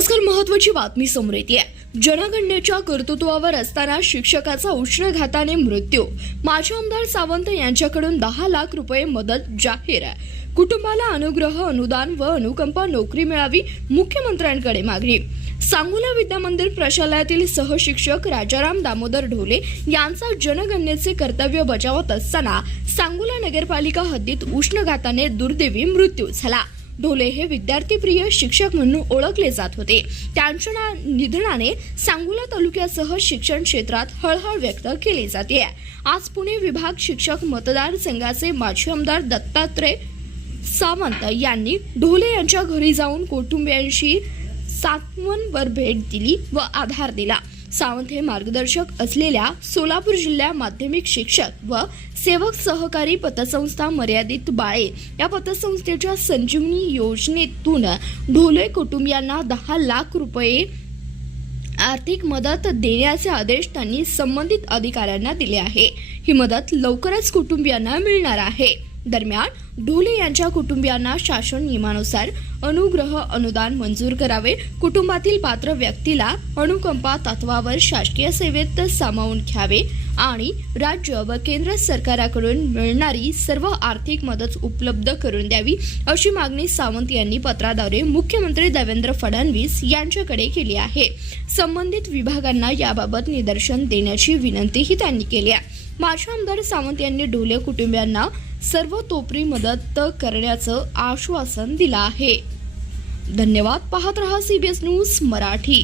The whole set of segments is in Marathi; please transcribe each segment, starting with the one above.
नमस्कार, महत्वाची बातमी समोर येते। जनगणनेच्या कर्तृत्वावर असताना शिक्षकाचा उष्णघाताने मृत्यू। माजी आमदार सावंत यांच्याकडून 10 लाख रुपये मदत जाहीर। कुटुंबाला अनुग्रह अनुदान व अनुकंपा नोकरी मिळावी, मुख्यमंत्र्यांकडे मागणी। सांगोला विद्यामंदिर प्रशालेतील सहशिक्षक राजाराम दामोदर ढोले यांचा जनगणनेचे कर्तव्य बजावत असताना सांगोला नगरपालिका हद्दीत उष्णघाताने दुर्दैवी मृत्यू झाला। ढोले हे विद्यार्थीप्रिय शिक्षक म्हणून ओळखले जात होते। त्यांच्या निधनाने सांगोला तालुक्यासह शिक्षण क्षेत्रात हळहळ व्यक्त केली जाते। आज पुणे विभाग शिक्षक मतदारसंघाचे माजी आमदार दत्तात्रय सावंत यांनी ढोले यांच्या घरी जाऊन कुटुंबियांशी सांत्वनपर भेट दिली व आधार दिला। सावंत हे मार्गदर्शक असलेल्या सोलापूर जिल्हा माध्यमिक शिक्षक व सेवक सहकारी पतसंस्था मर्यादित बाळे या पतसंस्थेच्या संजीवनी योजनेतून ढोले कुटुंबियांना 10 लाख रुपये आर्थिक मदत देण्याचे आदेश त्यांनी संबंधित अधिकाऱ्यांना दिले आहे। ही मदत लवकरच कुटुंबियांना मिळणार आहे। दरम्यान ढोले यांच्या कुटुंबियांना शासन नियमानुसार अनुग्रह अनुदान मंजूर करावे, कुटुंबातील पात्र व्यक्तीला अनुकंपा तत्वावर शासकीय सेवेत सामावून घ्यावे आणि राज्य व केंद्र सरकाराकडून मिळणारी सर्व आर्थिक मदत उपलब्ध करून द्यावी, अशी मागणी सावंत यांनी पत्राद्वारे मुख्यमंत्री देवेंद्र फडणवीस यांच्याकडे केली आहे। संबंधित विभागांना याबाबत निदर्शन देण्याची विनंतीही त्यांनी केली आहे। माजी आमदार सावंत यांनी ढोले कुटुंबियांना सर्वतोपरी मदत करण्याचं आश्वासन दिलं आहे। धन्यवाद। पाहत रहा सीबीएस न्यूज मराठी।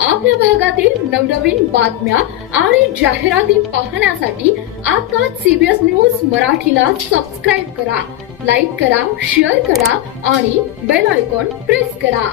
आपल्या भागातील नवनवीन बातम्या आणि जाहिराती पाहण्यासाठी आता सीबीएस न्यूज मराठीला सबस्क्राईब करा, लाईक करा, शेअर करा आणि बेल आयकॉन प्रेस करा।